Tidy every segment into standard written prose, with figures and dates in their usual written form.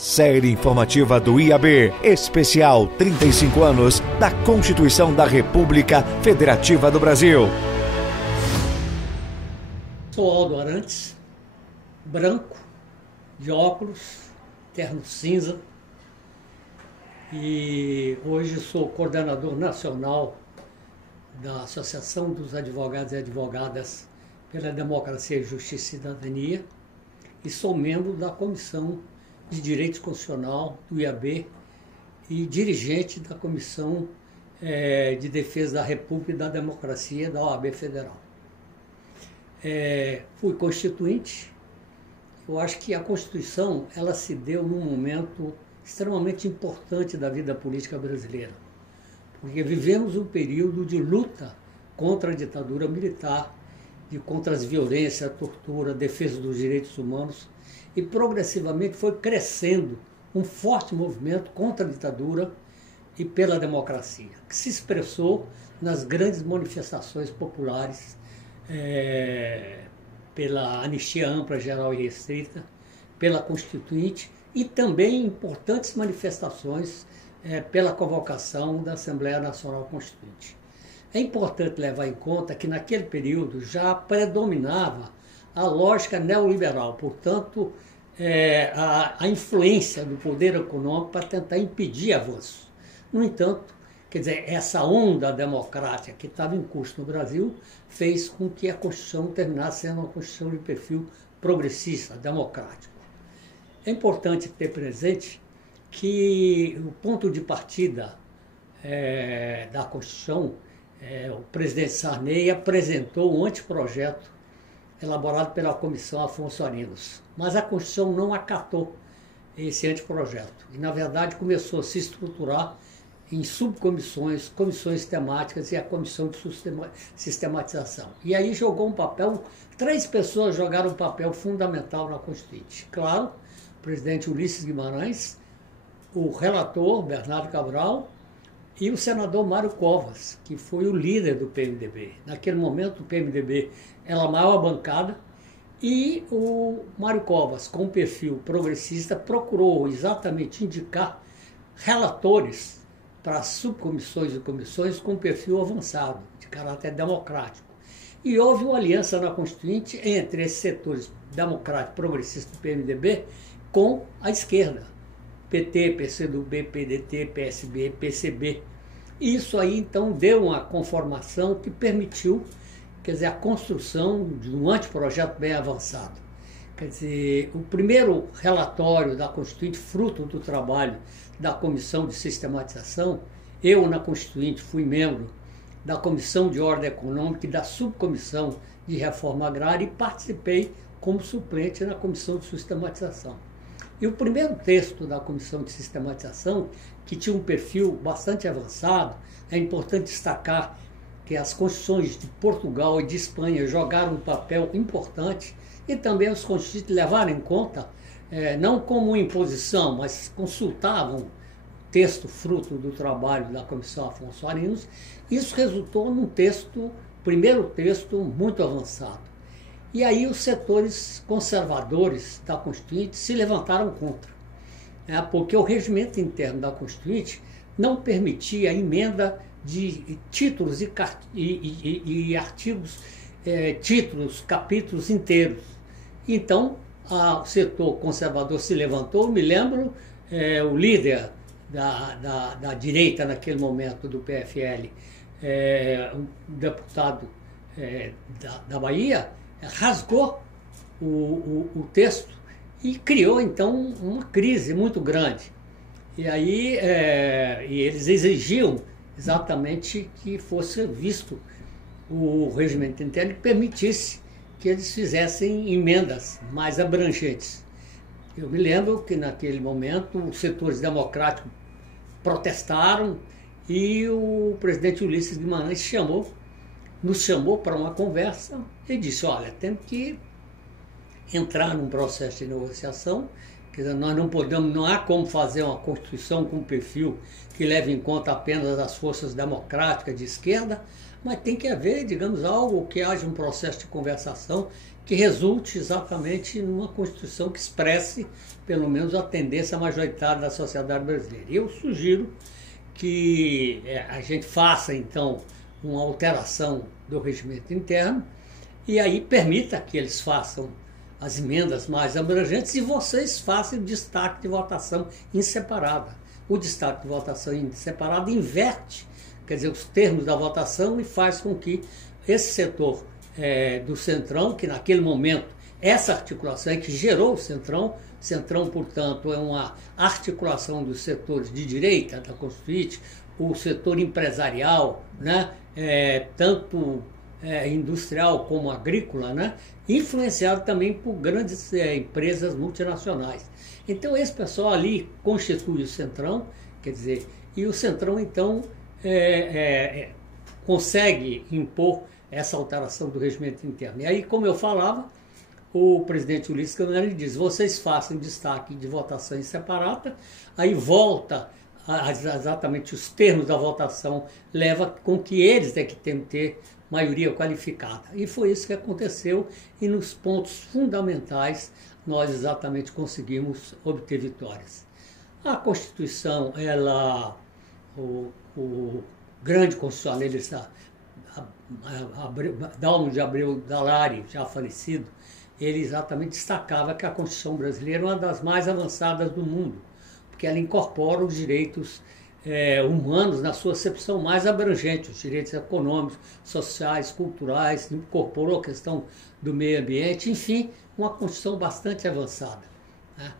Série informativa do IAB, especial 35 anos da Constituição da República Federativa do Brasil. Sou Aldo Arantes, branco, de óculos, terno cinza, e hoje sou coordenador nacional da Associação dos Advogados e Advogadas pela Democracia, Justiça e Cidadania e sou membro da Comissão de Direitos Constitucional do IAB e dirigente da Comissão de Defesa da República e da Democracia da OAB Federal. Fui constituinte. Eu acho que a Constituição ela se deu num momento extremamente importante da vida política brasileira, porque vivemos um período de luta contra a ditadura militar, contra as violências, a tortura, a defesa dos direitos humanos, e progressivamente foi crescendo um forte movimento contra a ditadura e pela democracia, que se expressou nas grandes manifestações populares, pela anistia ampla, geral e restrita, pela Constituinte e também importantes manifestações pela convocação da Assembleia Nacional Constituinte. É importante levar em conta que naquele período já predominava a lógica neoliberal, portanto, a influência do poder econômico para tentar impedir avanços. No entanto, quer dizer, essa onda democrática que estava em curso no Brasil fez com que a Constituição terminasse sendo uma Constituição de perfil progressista, democrático. É importante ter presente que o ponto de partida da Constituição, o presidente Sarney apresentou um anteprojeto elaborado pela Comissão Afonso Arinos, mas a Constituição não acatou esse anteprojeto e, na verdade, começou a se estruturar em subcomissões, comissões temáticas e a Comissão de Sistematização. E aí jogou um papel, 3 pessoas jogaram um papel fundamental na Constituinte. Claro, o presidente Ulisses Guimarães, o relator Bernardo Cabral e o senador Mário Covas, que foi o líder do PMDB. Naquele momento, o PMDB era a maior bancada e o Mário Covas, com perfil progressista, procurou exatamente indicar relatores para subcomissões e comissões com perfil avançado, de caráter democrático. E houve uma aliança na Constituinte entre esses setores democráticos progressistas do PMDB com a esquerda, PT, PCdoB, PDT, PSB, PCB. E isso aí, então, deu uma conformação que permitiu, quer dizer, a construção de um anteprojeto bem avançado. Quer dizer, o primeiro relatório da Constituinte, fruto do trabalho da Comissão de Sistematização, eu, na Constituinte, fui membro da Comissão de Ordem Econômica e da Subcomissão de Reforma Agrária e participei como suplente na Comissão de Sistematização. E o primeiro texto da Comissão de Sistematização, que tinha um perfil bastante avançado, é importante destacar que as constituições de Portugal e de Espanha jogaram um papel importante e também os constituintes levaram em conta, não como imposição, mas consultavam o texto fruto do trabalho da Comissão Afonso Arinos. Isso resultou num texto, primeiro texto, muito avançado. E aí os setores conservadores da Constituinte se levantaram contra, porque o regimento interno da Constituinte não permitia a emenda de títulos e artigos, títulos, capítulos inteiros. Então, o setor conservador se levantou. Me lembro, o líder da direita naquele momento do PFL, um deputado da Bahia, rasgou o texto e criou, então, uma crise muito grande. E aí e eles exigiam exatamente que fosse visto o regimento interno que permitisse que eles fizessem emendas mais abrangentes. Eu me lembro que, naquele momento, os setores democráticos protestaram e o presidente Ulisses Guimarães nos chamou para uma conversa e disse: olha, temos que entrar num processo de negociação, quer dizer, nós não podemos, não há como fazer uma Constituição com perfil que leve em conta apenas as forças democráticas de esquerda, mas tem que haver, digamos, algo que haja um processo de conversação que resulte exatamente numa Constituição que expresse, pelo menos, a tendência majoritária da sociedade brasileira. E eu sugiro que a gente faça, então, uma alteração do regimento interno e aí permita que eles façam as emendas mais abrangentes e vocês façam destaque de votação em separada. O destaque de votação em separada inverte, quer dizer, os termos da votação e faz com que esse setor do Centrão, que naquele momento, essa articulação é que gerou o Centrão, portanto, é uma articulação dos setores de direita da Constituinte, o setor empresarial, né, tanto industrial como agrícola, né, influenciado também por grandes empresas multinacionais. Então, esse pessoal ali constitui o Centrão, quer dizer, e o Centrão, então, consegue impor essa alteração do regimento interno. E aí, como eu falava, o presidente Ulisses Guimarães diz, vocês façam destaque de votação em separata, aí volta exatamente os termos da votação, leva com que eles é que tem que ter maioria qualificada. E foi isso que aconteceu e nos pontos fundamentais nós exatamente conseguimos obter vitórias. A Constituição, o grande constitucionalista Dalmo de Abreu Dalari, já falecido, ele exatamente destacava que a Constituição brasileira é uma das mais avançadas do mundo, porque ela incorpora os direitos humanos na sua acepção mais abrangente, os direitos econômicos, sociais, culturais, incorporou a questão do meio ambiente, enfim, uma Constituição bastante avançada, né?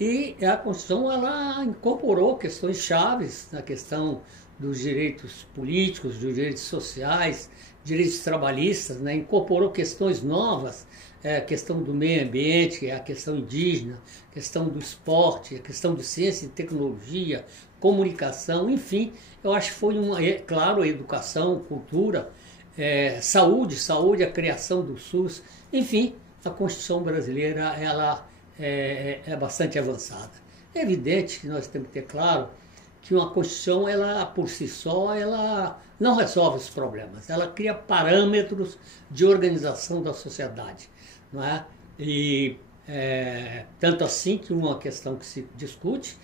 E a Constituição ela incorporou questões chaves na questão dos direitos políticos, dos direitos sociais, direitos trabalhistas, né? Incorporou questões novas, a questão do meio ambiente, a questão indígena, a questão do esporte, a questão de ciência e tecnologia, comunicação, enfim, eu acho que foi claro, a educação, cultura, saúde, a criação do SUS, enfim, a Constituição brasileira ela é bastante avançada. É evidente que nós temos que ter claro que uma Constituição, ela por si só, ela não resolve os problemas, ela cria parâmetros de organização da sociedade, não é? E tanto assim que uma questão que se discute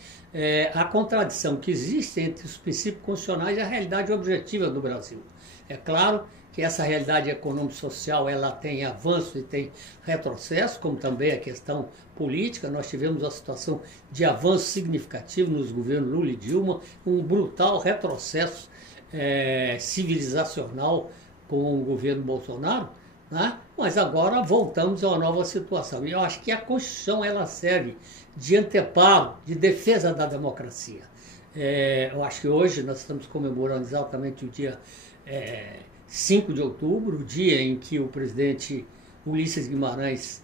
a contradição que existe entre os princípios constitucionais e a realidade objetiva do Brasil. É claro que essa realidade econômico-social ela tem avanço e tem retrocesso, como também a questão política. Nós tivemos uma situação de avanço significativo nos governos Lula e Dilma, um brutal retrocesso civilizacional com o governo Bolsonaro, né? Mas agora voltamos a uma nova situação. E eu acho que a Constituição ela serve de anteparo, de defesa da democracia. Eu acho que hoje nós estamos comemorando exatamente o dia 5 de outubro, o dia em que o presidente Ulisses Guimarães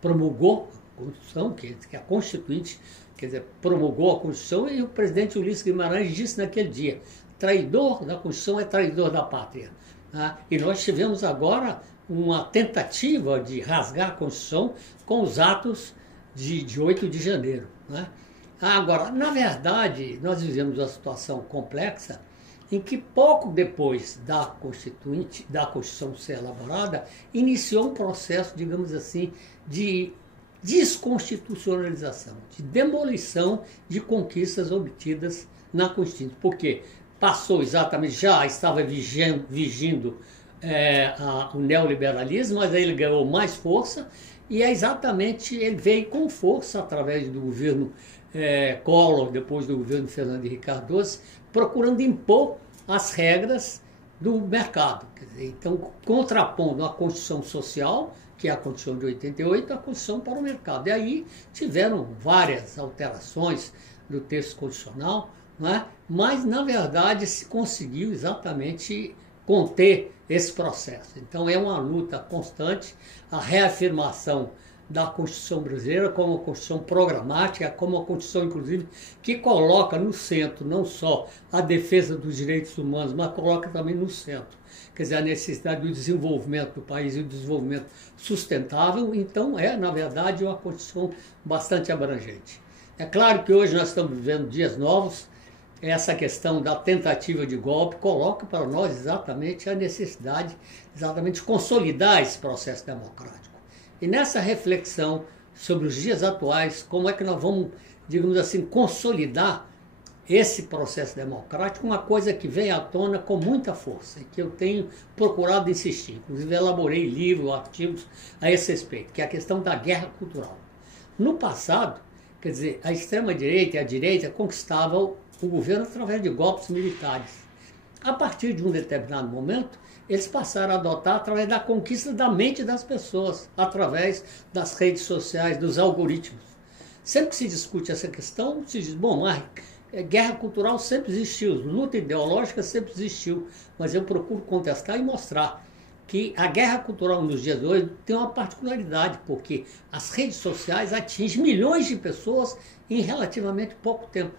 promulgou a Constituição, que é a Constituinte, quer dizer, promulgou a Constituição, e o presidente Ulisses Guimarães disse naquele dia, traidor da Constituição é traidor da pátria. E nós tivemos agora uma tentativa de rasgar a Constituição com os atos de 8 de janeiro. Né? Agora, na verdade, nós vivemos uma situação complexa em que pouco depois da Constituição ser elaborada, iniciou um processo, digamos assim, de desconstitucionalização, de demolição de conquistas obtidas na Constituição. Por quê? Passou exatamente, já estava vigindo o neoliberalismo, mas aí ele ganhou mais força e ele veio com força através do governo Collor, depois do governo Fernando Henrique Cardoso, procurando impor as regras do mercado. Quer dizer, então, contrapondo a Constituição Social, que é a Constituição de 88, a Constituição para o mercado. E aí tiveram várias alterações do texto constitucional, não é? Mas, na verdade, se conseguiu exatamente conter esse processo. Então, é uma luta constante, a reafirmação da Constituição brasileira como uma Constituição programática, como uma Constituição, inclusive, que coloca no centro não só a defesa dos direitos humanos, mas coloca também no centro, quer dizer, a necessidade do desenvolvimento do país e o desenvolvimento sustentável. Então, na verdade, uma Constituição bastante abrangente. É claro que hoje nós estamos vivendo dias novos, essa questão da tentativa de golpe coloca para nós exatamente a necessidade de consolidar esse processo democrático. E nessa reflexão sobre os dias atuais, como é que nós vamos, digamos assim, consolidar esse processo democrático, uma coisa que vem à tona com muita força e que eu tenho procurado insistir. Inclusive, elaborei livros, artigos a esse respeito, que é a questão da guerra cultural. No passado, quer dizer, a extrema-direita e a direita conquistavam o governo através de golpes militares. A partir de um determinado momento, eles passaram a adotar através da conquista da mente das pessoas, através das redes sociais, dos algoritmos. Sempre que se discute essa questão, se diz, bom, a guerra cultural sempre existiu, luta ideológica sempre existiu, mas eu procuro contestar e mostrar que a guerra cultural nos dias de hoje tem uma particularidade, porque as redes sociais atingem milhões de pessoas em relativamente pouco tempo.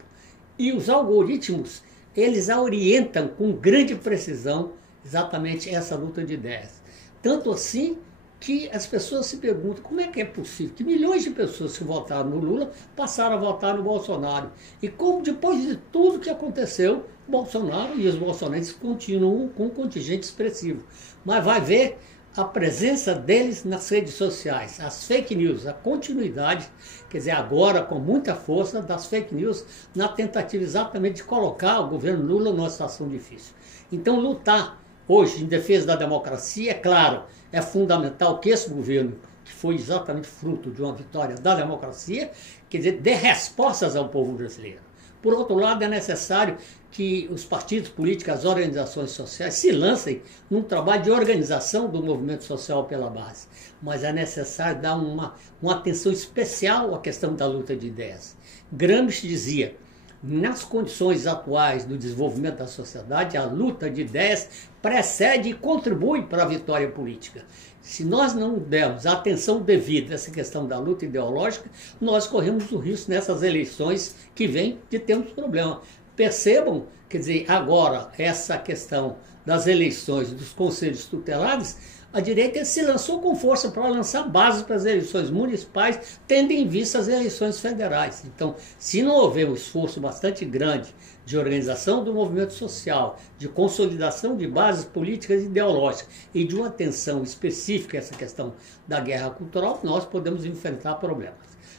E os algoritmos, eles a orientam com grande precisão exatamente essa luta de ideias. Tanto assim que as pessoas se perguntam como é que é possível que milhões de pessoas que votaram no Lula passaram a votar no Bolsonaro. E como depois de tudo que aconteceu, Bolsonaro e os bolsonaristas continuam com um contingente expressivo. Mas vai ver a presença deles nas redes sociais, as fake news, a continuidade, quer dizer, agora com muita força das fake news na tentativa exatamente de colocar o governo Lula numa situação difícil. Então lutar hoje em defesa da democracia, é claro, é fundamental que esse governo, que foi exatamente fruto de uma vitória da democracia, quer dizer, dê respostas ao povo brasileiro. Por outro lado, é necessário que os partidos políticos, as organizações sociais se lancem num trabalho de organização do movimento social pela base. Mas é necessário dar uma atenção especial à questão da luta de ideias. Gramsci dizia, nas condições atuais do desenvolvimento da sociedade, a luta de ideias precede e contribui para a vitória política. Se nós não dermos a atenção devida a essa questão da luta ideológica, nós corremos o risco nessas eleições que vêm de termos problema. Percebam, quer dizer, agora essa questão das eleições dos conselhos tutelares, a direita se lançou com força para lançar bases para as eleições municipais, tendo em vista as eleições federais. Então, se não houver um esforço bastante grande de organização do movimento social, de consolidação de bases políticas e ideológicas e de uma atenção específica a essa questão da guerra cultural, nós podemos enfrentar problemas.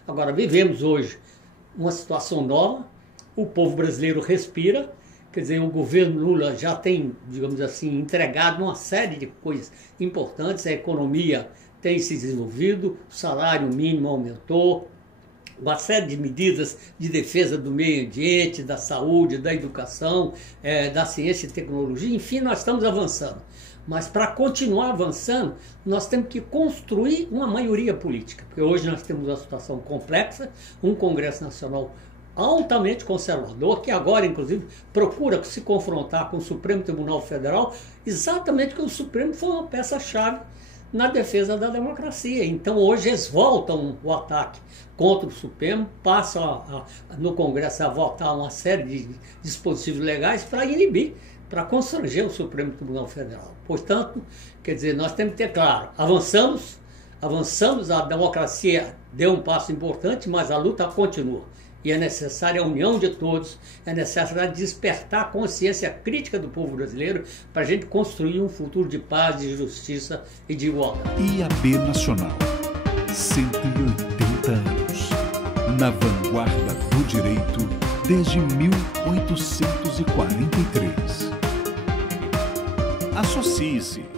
Agora, vivemos hoje uma situação nova, o povo brasileiro respira, quer dizer, o governo Lula já tem, digamos assim, entregado uma série de coisas importantes, a economia tem se desenvolvido, o salário mínimo aumentou, uma série de medidas de defesa do meio ambiente, da saúde, da educação, da ciência e tecnologia, enfim, nós estamos avançando. Mas para continuar avançando, nós temos que construir uma maioria política, porque hoje nós temos uma situação complexa, um Congresso Nacional altamente conservador, que agora, inclusive, procura se confrontar com o Supremo Tribunal Federal, exatamente porque o Supremo foi uma peça-chave na defesa da democracia. Então, hoje, eles voltam o ataque contra o Supremo, passam no Congresso a votar uma série de dispositivos legais para inibir, para constranger o Supremo Tribunal Federal. Portanto, quer dizer, nós temos que ter claro, avançamos, a democracia deu um passo importante, mas a luta continua. E é necessária a união de todos, é necessário despertar a consciência crítica do povo brasileiro para a gente construir um futuro de paz, de justiça e de igualdade. IAB Nacional, 180 anos, na vanguarda do direito desde 1843. Associe-se.